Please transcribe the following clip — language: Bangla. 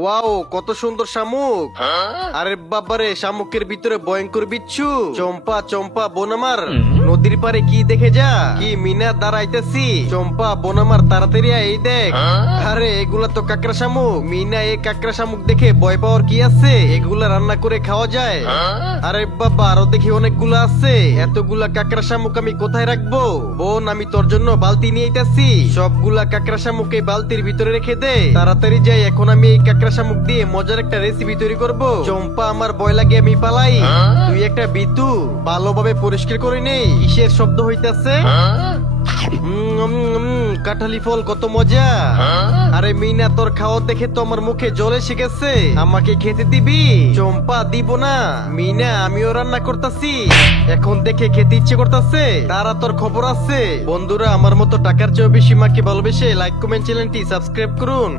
ওয়াও, কত সুন্দর শামুক। আরে বাবারে, শামুকের ভিতরে ভয়ঙ্কর বিচ্ছু। চম্পা চম্পা বোন আমার, নদীর পারে কি দেখে যা, কি মিনা দাঁড়াইতেছি। চম্পা বোন আমার, তাড়াতাড়ি আয়, এই দেখ। আরে এগুলা তো কাকড়া শামুক। মিনা, এই কাকড়া শামুক দেখে ভয় পাওয়ার কি আছে? এগুলা রান্না করে খাওয়া যায়। আরে বাবা, আরো দেখি অনেকগুলো আছে। এতগুলা কাকড়া শামুক আমি কোথায় রাখবো? বোন, আমি তোর জন্য বালতি নিয়ে আইতাছি। সবগুলা কাকড়া শামুক এই বালতির ভিতরে রেখে দে। তাড়াতাড়ি যাই, এখন আমি এই কাকড়া শামুক দিয়ে মজার একটা রেসিপি তৈরি করব। চম্পা আমার, ভয় লাগে, আমি পালাই। তুই একটা বিতু, ভালোভাবে পরিষ্কার করে নেই। কিসের শব্দ হইতাছে? কাঁঠালি ফল, কত মজা। আরে মিনা, তোর খাওয়া দেখে তো আমার মুখে জল এসে গেছে। আমাকে খেতে দিবি? চম্পা, দিব না। মিনা, আমিও রান্না করতেছি, এখন দেখে খেতে ইচ্ছে করতেছে। তারা তোর খবর আছে। বন্ধুরা, আমার মতো টাকার চেয়েও বেশি মাকে ভালোবেসে লাইক কমেন্ট চ্যানেলটি সাবস্ক্রাইব করুন।